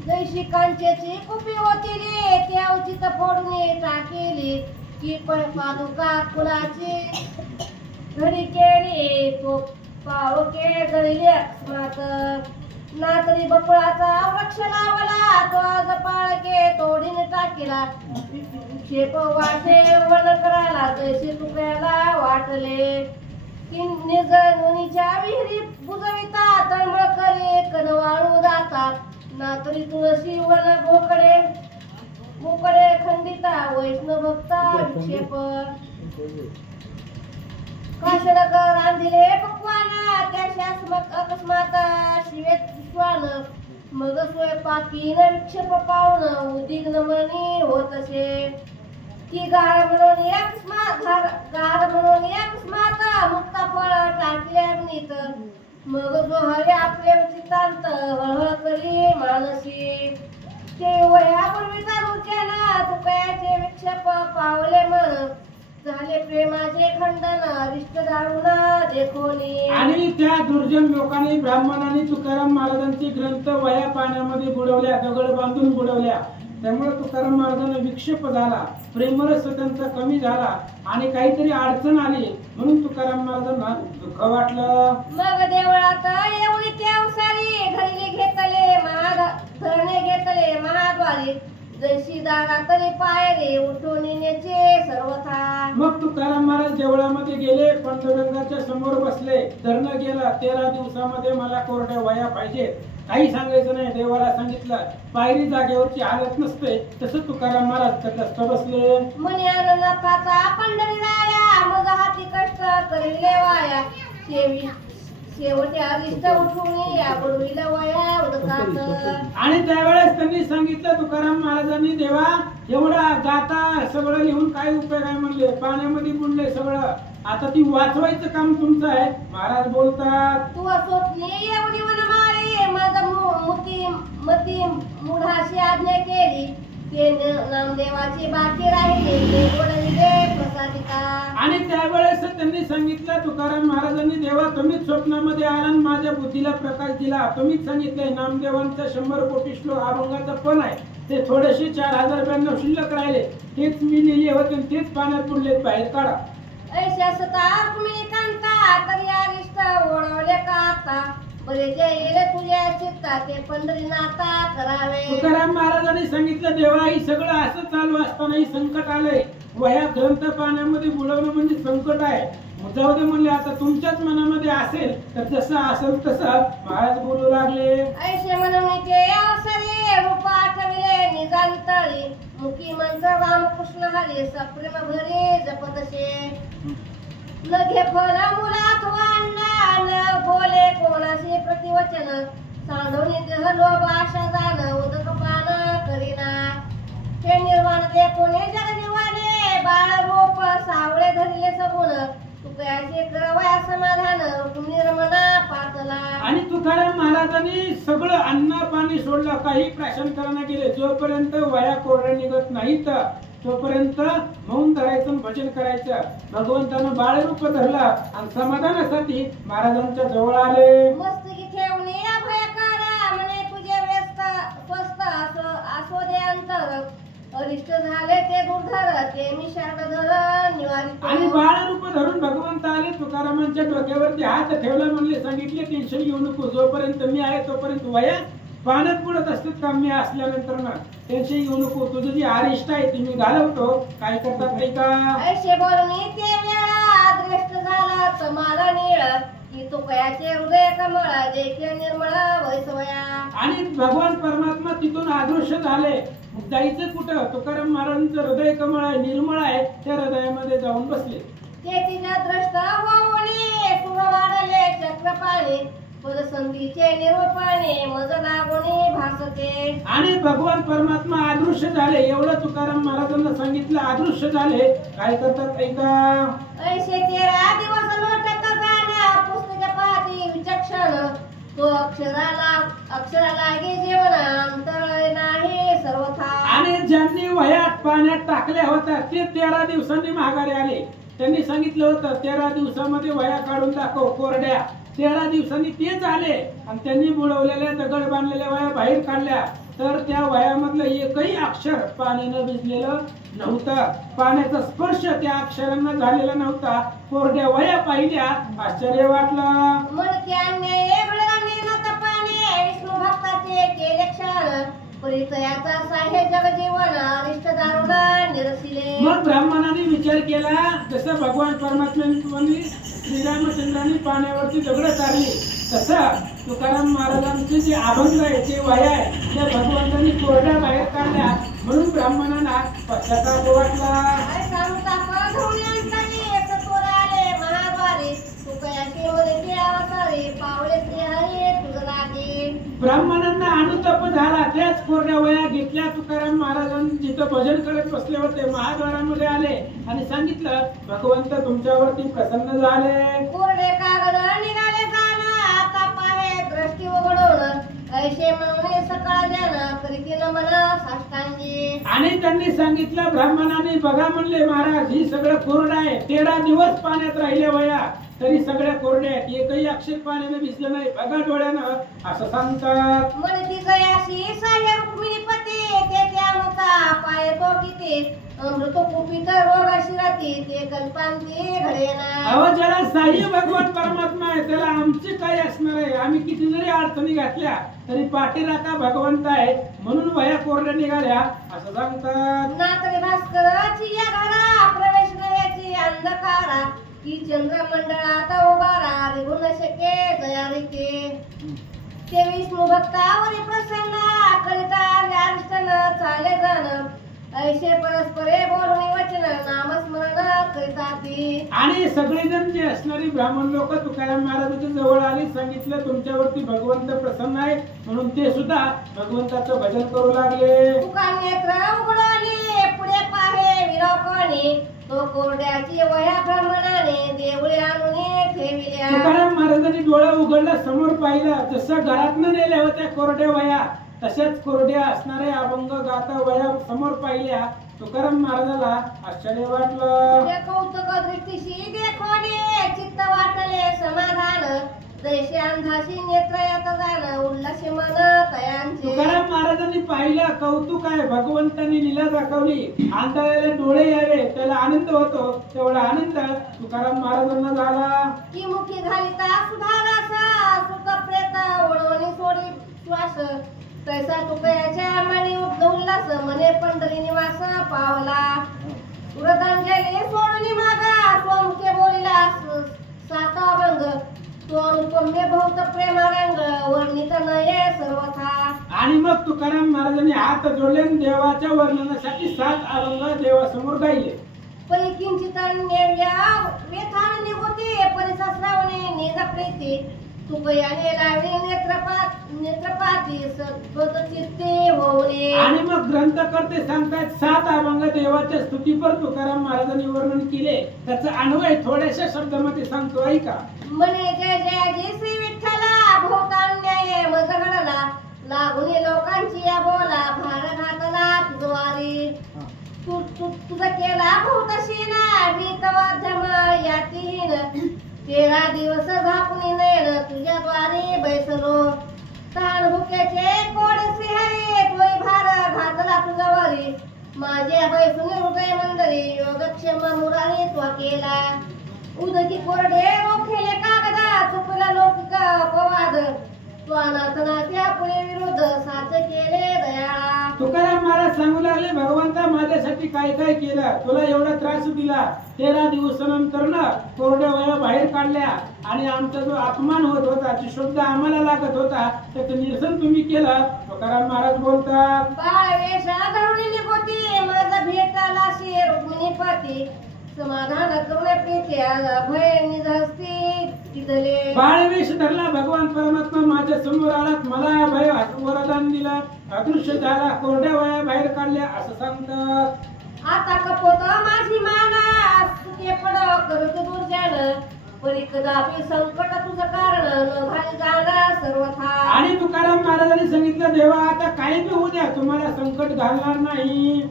जैशी कांचेची कुपी होती रे, त्या उचित फोडून टाकेली. की पादुका फुलाची घडी केली, तो पावके जळले अकस्मात. ना तरी बकुळाचा वृक्ष लावला, तो आज पाळके तोडीने टाकीला. विक्षेप वाटे वन करायला जैसे तुकयाला वाटले. की निर्जळीच्या विहिरी बुजविता तळमळ करे कनवाळू जातात. ना तरी तुळशी वन भोकडे खंडिता वैष्णव भक्ता विक्षेप. काशडक रांधिले पक्वाना त्या अकस्मात शिवेत विश्वान. मग स्वयंपाकीन विक्षेप पाहून उद्विग्न मनी होत असे. की गार म्हणून अकस्मात मुक्ता फळ टाकले अग्नीत. मग जो हवे आपले चित्तांत हळहळ करी मानसी. ते वयापूर्वीचा रुचेना तुकयाचे विक्षेप पावले मन. झाले प्रेमाचे खंडन रिष्ट दारुणा देखोनी. आणि त्या दुर्जन लोकांनी ब्राह्मणांनी तुकाराम महाराजांचे ग्रंथ वया पाण्यामध्ये बुडवल्या, दगड बांधून बुडवल्या. त्यामुळे तुकाराम महाराजांना विक्षेप झाला, प्रेमरस त्यांचा कमी झाला आणि काहीतरी अडचण आली म्हणून तुकाराम महाराजांना दुःख वाटलं. मग देवळात एवढी त्या अवसरी घरी घेतले महाद्वारी. जैशी दारा तरी पायरे उठून येण्याचे सर्वथा. मग तुकाराम महाराज देवळामध्ये गेले, पांडुरंगाच्या समोर बसले. धरणं गेला, 13 दिवसामध्ये मला कोरड्या वया पाहिजे. काही सांगायचं नाही, देवाला सांगितलं. पायरी जागेवरची हालत नसते, तसं तुकाराम महाराज तटस्थ बसले. मनी अननाथाचा पंढरी राया, मग हाती कष्ट करिले वाया. शेवटी अरिष्ट उठून या बुडविला वया उदकात. आणि त्यावेळेस त्यांनी सांगितलं तुकाराम महाराजांनी, देवा एवढा गाता सगळं लिहून काय उपयोग आहे म्हणले. पाण्यामध्ये बुडले सगळं, आता ती वाचवायचं काम तुमचं आहे. महाराज बोलतात, तू स्वप्नी एवढी मनमाळी माझं मती मुढाशी आज्ञा केली. ते नामदेवाची बाकी राहिली प्रसादिका. आणि त्यावेळेस त्यांनी सांगितलं तुकाराम महाराजांनी, देवा तुम्हीच स्वप्नामध्ये आला आणि माझ्या बुद्धीला प्रकाश दिला. तुम्हीच सांगितलंय नामदेवांचा 100 कोटी श्लोक अभंगाचा पण आहे, ते थोडेसे 4092 शिल्लक राहिले, तेच मी लिहिले होते, तेच पाण्यात बुडलेत, बाहेर काढा. ऐशा सता तुम्ही कांता तरी अरिष्ट ओढवले का आता. बरे जे येले तुझ्या चित्ता ते पंढरीनाथा करावे. तुकाराम महाराजांनी सांगितलं, देवा ही सगळं असं चालू असताना संकट आलंय. वया ग्रंथ पाण्यामध्ये बुडवणं म्हणजे संकट आहे. जाऊ दे म्हणले, आता तुमच्याच मनामध्ये असेल तर जसं असेल तसं. महाराज बोलू लागले, ऐशे म्हणून ते अवसरे रूप आठविले निजांतळी. मुखी मंच रामकृष्ण हरी सप्रेम भरे जपतसे. न घे फळ मुलात वाढला, न बोले कोणाशी प्रतिवचन. सांडवणी देह लोभ आशा जाण उदक पान करीना. हे निर्वाण दे कोणी जग जीवाने, बाळ रूप सावळे धरले सगुण. तुकयाचे करवया समाधान निर्मना पातला. आणि तुकाराम महाराज महाराजांनी सगळं अन्न पाणी सोडलं, काही प्राशन करायला गेले. जोपर्यंत वया कोरड्या निघत नाहीत तोपर्यंत मौन धरायचं आणि भजन करायचं. भगवंतानं बाळ रूप धरला आणि समाधानासाठी महाराजांच्या जवळ आले. मस्तकी ठेवणे अभय काढा म्हणे तुझे व्यस्त स्वस्त असो दे अंतर. अरिष्ट झाले ते दुर्धर ते मी शारदधर निवारित. आणि बाळ रूप धरून भगवंत आले. तुकारामांच्या डोक्यावरती हात ठेवला, म्हणले सांगितले टेन्शन घेऊ नको, जोपर्यंत मी आहे तोपर्यंत वया पाण्यात बुडत असतात का, मी असल्यानंतर ना टेन्शन घेऊ नको, तुझं जी अरिष्ट आहे ती मी घालवतो. काय करतात नाही का, ऐशे बोलून ते वेळा दृष्ट झाला समाला नीळ. की तुकयाचे हृदय कमळ जैसे निर्मळ वैसवया. आणि भगवान परमात्मा तिथून अदृश्य झाले. मग जायचं कुठं, तुकाराम महाराजांचं हृदय कमळ आहे, निर्मळ आहे, त्या हृदयामध्ये जाऊन बसले. ते तिच्या दृष्ट होऊने सुर वाढले चक्रपाणी. पदसंधीचे निरूपणे मज लागुनी भासते. आणि भगवान परमात्मा अदृश्य झाले. एवढं तुकाराम महाराजांना सांगितलं, अदृश्य झाले. काय करतात ऐका, ऐशे 13 दिवस लोटत जाण्या पुस्तक पाहती विचक्षण. तो अक्षराला गे जेवण अंतर नाही सर्वथा. आणि ज्यांनी वयात पाण्यात टाकल्या होत्या ते 13 दिवसांनी माघारी आले. त्यांनी सांगितलं होतं 13 दिवसामध्ये वया काढून दाखव कोरड्या. 13 दिवसांनी तेच आले आणि त्यांनी बुडवलेल्या दगड बांधलेल्या वया बाहेर काढल्या. तर त्या वयामधलं एकही अक्षर पाण्यानं भिजलेलं नव्हतं. पाण्याचा स्पर्श त्या अक्षरांना झालेला नव्हता. कोरड्या वया पाहिल्या, आश्चर्य वाटलं. मनके अन्याय बळगाने न तपाने विष्णू भक्ताचे केले क्षण. परिचयाचा साहे जगजीवन अरिष्ट दारुण निरसिले. मग ब्राह्मणाने विचार केला, जसं भगवान परमात्म्यांनी श्रीरामचंद्रांनी पाण्यावरती दगड चारली, तसं तुकाराम महाराजांचे जे अभंग आहे, जे वया आहे, त्या भगवंतांनी कोरड्या बाहेर काढल्या. म्हणून ब्राह्मणांना पश्चाताप वाटला. संताप धुळी अंतरी सत्वराले महाद्वारे. तुकयाचे मदती अवतारे पावले श्रीहरी तुझ लागे. ब्राह्मणांना अनुताप झाला. त्याच कोरड्या वया घेतल्या. तुकाराम महाराजांनी जिथं भजन करत बसले होते महाद्वारामध्ये आले आणि सांगितलं, भगवंत तुमच्यावरती प्रसन्न झाले. कोरडे कागद निघाले जाणं आता पाहे दृष्टी उघडून. ऐशे म्हणून सकाळ ज्ञान करीती नमन साष्टांगी. आणि त्यांनी सांगितलं, ब्राह्मणाने बघा म्हणले महाराज, ही सगळं कोरडं आहे. 13 दिवस पाण्यात राहिले वया, तरी सगळ्या कोरड्या आहेत, एकही अक्षर पाण्याने भिजलं नाही. बघा डोळ्यानं, असं सांगतात. म्हणती जयाशी साह्य रुक्मिणीपती. ते त्यानुचा पाय तो किती अमृत कुपित रोगाशी राहती. ते कल्पांती घडेना. अहो, ज्याला साह्य भगवान परमात्मा आहे त्याला आमची काय असणार आहे. आम्ही किती जरी अडचणी घातल्या तरी पाठीराखा भगवंत आहे, म्हणून वया कोरड्या निघाल्या, असं सांगतात. नातरे भास्कराची या घरा प्रवेश नव्याची अंधकारा. की चंद्रमंडळात उभारा रिगुण शके जया रिके. ते विष्णू भक्तावरी प्रसन्न करिता अरिष्टन चाले जण. ऐशे परस्परे बोलून वचन नामस्मरण करिता ती. आणि सगळेजण जे असणारी ब्राह्मण लोक तुकाराम महाराजांच्या जवळ आले. सांगितलं, तुमच्यावरती भगवंत प्रसन्न आहे, म्हणून ते सुद्धा भगवंताचं भजन करू लागले. तुका नेत्र उघडली पुढे पाहे विलोकणी. तो कोरड्याची वया ब्राह्मणाने देवळे आणून ठेविल्या. तुकाराम महाराजांनी डोळा उघडला, समोर पाहिला. जसं घरातनं नेल्या होत्या कोरड्या वया, तशाच कोरड्या असणारे अभंग गाता वया समोर पाहिल्या. तुकाराम महाराजाला आश्चर्य वाटलं. ते कौतुक दृष्टीशी देखोने चित्त वाटले समाधान. जैसे अंधाशी नेत्र येत जाण उल्हासी मन तयांचे. तुकाराम महाराजांनी पाहिलं, कौतुक आहे. भगवंतांनी लीला दाखवली. अंधाऱ्याला डोळे यावे, त्याला आनंद होतो. तेवढा आनंद तुकाराम महाराजांना झाला. की मुखी घालिता सुधारासा सुख प्रेत ओढवणी सोडी श्वास. तैसा तुकयाच्या मनी उल्हास मने पंढरी निवास पावला. व्रतांजली सोडून मागा स्वमुखे बोलिला सात अभंग. तो अनुपम्य बहुत प्रेमारंग वर्णित नये सर्वथा. आणि मग तुकाराम महाराजांनी हात जोडले आणि देवाच्या वर्णनासाठी 7 अभंग देवासमोर गायले. परी किंचित व्यथान निघोते परिसस्रावणे निज प्रीती. तुकयाने लावले नेत्रपाती सद्गत चित्ते होणे. आणि मग ग्रंथकर्ते सांगतात 7 अभंग देवाच्या स्तुतीपर तुकाराम महाराजांनी वर्णन केले. त्याचा अन्वय थोड्याशा शब्दामध्ये सांगतो, ऐका. म्हणे जय जय जय श्री विठ्ठला होत अन्याय मज घडला लागून लोकांची या बोला भार घातला तुझवारी तुझा केला बहुत शिना भीतवाध्यम यातीहीन 13 दिवस झाकून नयन तुझ्याद्वारे बैसलो ताण भुक्याचे कोड श्रीहरी तोय भार घातला तुझवारी माझ्या बैसून हृदय मंदरी योगक्षेम मुरारी त्वा केला उदकी कोरडे रोखेले कागदा चुकला लौकिक अपवाद त्वानाथना त्या पुढे विरोध साच केले दयाळा तुकाराम महाराज सांगू लागले भगवंता माझ्यासाठी काय काय केलं तुला एवढा त्रास दिला 13 दिवसानंतर ना कोरड्या वया बाहेर काढल्या आणि आमचा जो अपमान होत होता जो शब्द आम्हाला लागत होता त्याचं निरसन तुम्ही केलं तुकाराम महाराज बोलतात बाळ वेशा धरुणी निकोती माझा भेटाला शे रुक्मिणी पती समाधान करण्यापेक्षा भय निधस्ती तिथले बाळवेश धरला भगवान परमात्मा माझ्या समोर आलात मला भय वरदान दिला अदृश्य झाला कोरड्या वया बाहेर काढल्या असं सांगतात आता कपोत माझी माना सुखे पड करत दुर्जन परी कदापि संकट तुझं कारण न घाली जाणार सर्वथा आणि तुकाराम महाराजांनी सांगितलं देवा आता काही बी होऊ द्या तुम्हाला संकट घालणार नाही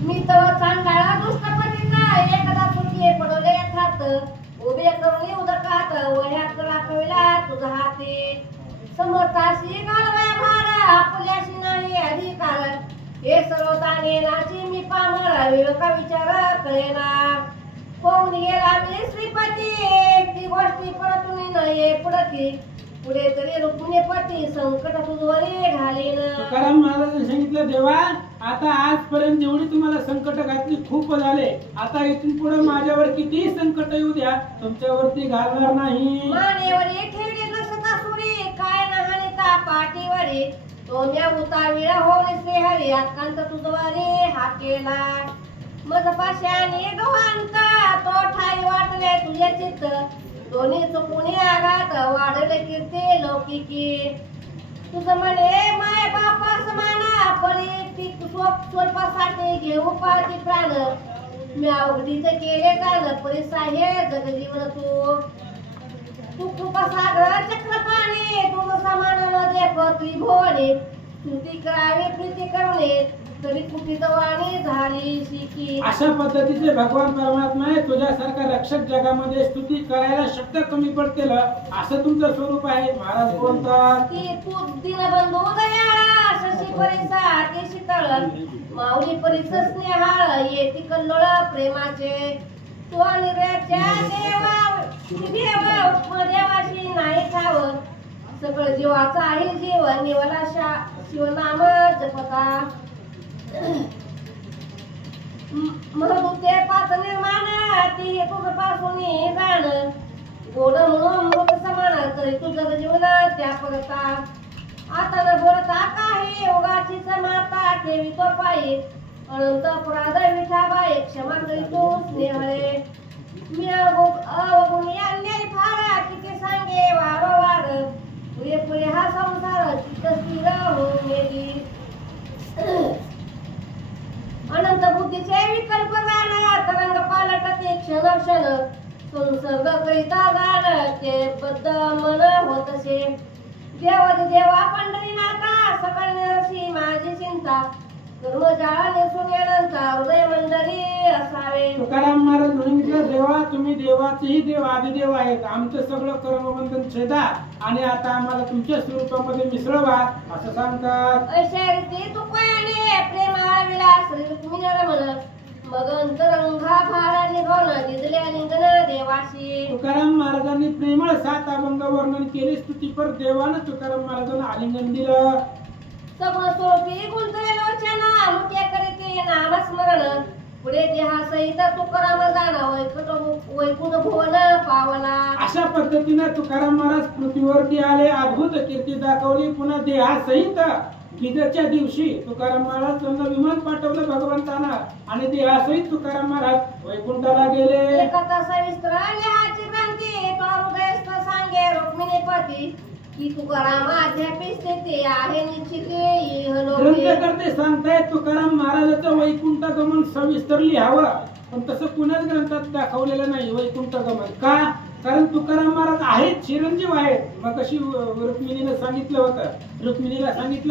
मी तर चांगला दुष्टपतीचा एकदा सुखी पडले यथात उभे करून उदकात वह्या कळा कविला तुझा हाती समर्थाशी घालवाय भार आपल्याशी नाही अधिकार हे सर्व तानेनाची मी पामर विवेका विचार कळेना होऊन गेला मी श्रीपती ती गोष्टी परतून नये पुढती पुढे तरी रुक्मिणीपती संकट तुझवरी घालीन तुकाराम महाराजांनी सांगितलं देवा आता आजपर्यंत जेवढी तुम्हाला संकट घातली खूप झाले आता इथून पुढे माझ्यावर कितीही संकट येऊ द्या तुमच्यावरती घालणार नाही मानेवरी ठेवली नसता सुरी काय नहानिता पाठीवरी तोम्या उताविळा होणे श्रीहरी अकांत तुझवारी हा केला मज पाशाने दोहांत तो ठाई वाटले तुझे चित्त दोन्ही चुकुनी आघात वाढले कीर्ती लौकिकी तुझं म्हणे माय बापा समाना परी ती स्वल्पासाठी घेऊ पाहती प्राण मी अवघडीचे केले कान परिसा हे जगजीवन तू कृपा सागर चक्रपाणी तुझ समान न देख त्रिभुवने स्तुती करावी प्रीती करणे तरी कुठीच वाणी झाली शिकी अशा पद्धतीचे भगवान परमात्मा आहे तुझ्यासारखा रक्षक जगामध्ये स्तुती करायला शब्द कमी पडतील असं तुमचं स्वरूप आहे महाराज बोलतात की तू दीनबंधू दयाळा शशी परिसा ते शीतळ माऊली परिस स्नेहाळ येती कल्लोळ प्रेमाचे तो निर्याच्या देवाशी नाही ठाव सगळं जीवाचा आहे जीवन निवला शिवनाम जपता म्हणून ते पाच निर्माण ती तुझ पासून जाण गोड म्हणून मृत समान तरी तुझं जीवन त्या परता आता न बोलता काही उगाची समाता ठेवी तो पायी अनंत अपराध विठाबाई क्षमा करी तू स्नेहळे मी अवगुणी अन्याय फार किती सांगे वारंवार पुरे हा संसार चित्त स्थिर होऊन गेली अनंत बुद्धीचे विकल्प गाण तरंग पालटते क्षण क्षण संसर्ग करिता गाण ते बद्ध मन होतसे देवा पंढरीनाथा सकळ निरसी माझी चिंता कर्मजाळा नेसून येण्याचा हृदय मंडळी असावे तुकाराम महाराज सांगितलं देवा तुम्ही देवाचेही देव आदिदेव आहेत आमचं सगळं कर्मबंधन छेदा आणि आता आम्हाला तुमच्या स्वरूपामध्ये मिसळवा असं सांगतात अशा रीती तुकयाने प्रेमाळा विलास रुक्मिणी रमण मग अंतरंगा भारा निघवण दिदल्या लिंगन देवाशी तुकाराम महाराजांनी प्रेमळ 7 अभंग वर्णन केले स्तुतीपर देवानं तुकाराम महाराजांना आलिंगन दिलं सगळं सोपी गुंतले लोचना मुख्य करीते नामस्मरण पुढे देहा सहित तुकाराम जाणा वैकुंठ भुवन पावला अशा पद्धतीने तुकाराम महाराज पृथ्वीवरती आले अद्भुत कीर्ती दाखवली पुन्हा देहासहित ईदच्या दिवशी तुकाराम महाराज त्यांना विमान पाठवलं भगवंताना आणि देहासहित तुकाराम महाराज वैकुंठाला गेले एकता सविस्तर लिहाची क्रांती तो हृदयस्थ सांगे रुक्मिणीपती की तुकाराम अध्यापित स्थिती आहे निश्चित ग्रंथकर्ते सांगतायत तुकाराम महाराजाचं वैकुंठ गमन सविस्तर लिहावं पण तसं कुणाच ग्रंथात दाखवलेलं नाही वैकुंठ गमन का कारण तुकाराम महाराज आहेत, चिरंजीव आहेत. मग कशी रुक्मिणीला सांगितलं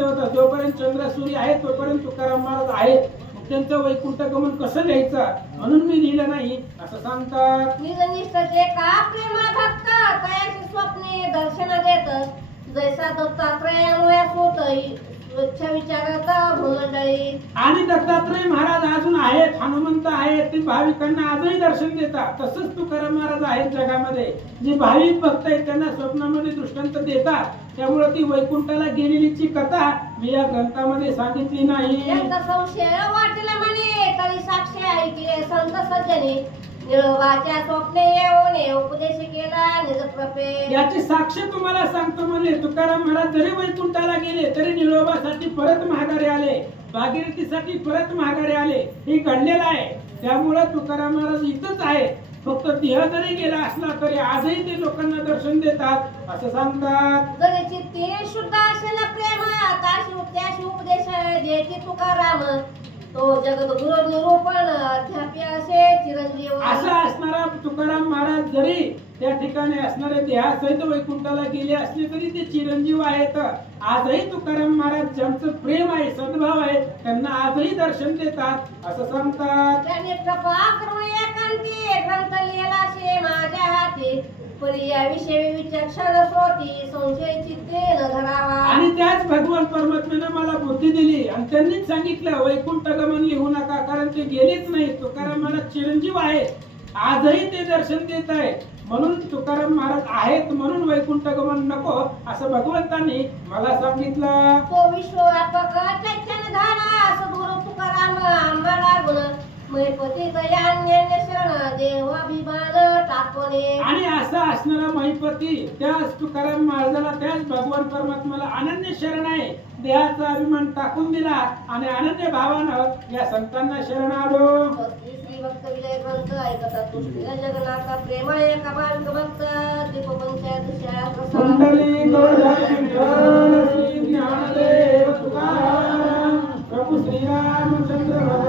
होतं जोपर्यंत चंद्र सूर्य आहे तोपर्यंत तुकाराम महाराज आहेत. मग त्यांचं वैकुंठ गमन कसं लिहायचं म्हणून मी लिहिलं नाही असं सांगतात. निजनिष्ठचे का प्रेमा भक्त तयाची स्वप्ने दर्शन देत जैसा दत्तात्रयामुळे होतई स्वच्छ विचारता भूमंडळी. आणि दत्तात्रय महाराज अजून आहेत, हनुमंत आहेत, ते भाविकांना आजही दर्शन देतात. तसंच तुकाराम महाराज आहेत जगामध्ये. जे भाविक भक्त आहेत त्यांना स्वप्नामध्ये दृष्टांत देतात. त्यामुळे ती वैकुंठाला गेलेलीची कथा मी या ग्रंथामध्ये सांगितली नाही. संशय वाटला म्हणे तरी साक्षी ऐकले संत सज्जनी निळोबाच्या स्वप्ने येऊन उपदेश केला निज कृपे. याची साक्ष तुम्हाला सांगतो म्हणले. तुकाराम महाराज जरी वैकुंठाला गेले तरी निळोबासाठी परत माघारी आले, भागीरथीसाठी परत माघारी आले. हे घडलेलं आहे. त्यामुळे तुकाराम महाराज इथंच आहे. फक्त देह जरी गेला असला तरी आजही ते लोकांना दर्शन देतात असं सांगतात. जरी चित्ते शुद्ध असेल प्रेम त्याशी उपदेश देते तुकाराम तो जगद्गुरु निरूपण अध्यापी असे चिरंजीव. असा असणारा तुकाराम महाराज जरी त्या ठिकाणी असणारे देहासहित वैकुंठाला गेले असले तरी ते चिरंजीव आहेत. आजही तुकाराम महाराज ज्यांचं प्रेम आहे, सद्भाव आहे, त्यांना आजही दर्शन देतात असं सांगतात. त्याने कृपा करून एकांती ग्रंथ लिहिला शे माझ्या हाती परी याविषयी विचक्षण श्रोती संशय चित्ते न धरावा. आणि त्याच भगवान परमात्म्याने मला बुद्धी दिली आणि त्यांनीच सांगितलं वैकुंठ गमन लिहू नका, कारण ते गेलेच नाही. तुकाराम महाराज चिरंजीव आहेत, आजही ते दर्शन देत आहेत. म्हणून तुकाराम महाराज आहेत म्हणून वैकुंठ गमन नको असं भगवंतांनी मला सांगितलं. तो विश्वव्यापक चैतन्यधाम सद्गुरु तुकाराम आम्हाला गुण महिपती दयान्य शरण देवाभिमान टाकणे. आणि असा असणारा महिपती त्याच तुकाराम महाराजाला त्याच भगवान परमात्म्याला अनन्य शरण आहे. देहाचा अभिमान टाकून दिला आणि अनन्य भावानं या संतांना शरण आलो. श्री भक्त विजय ग्रंथ ऐकतात तुष्टीला जगन्नाथ प्रेमळ एका बालक भक्त दीपपंचायत शास्त्र कुंडली गौरव विठ्ठल श्री ज्ञानदेव तुकाराम प्रभू श्रीरामचंद्र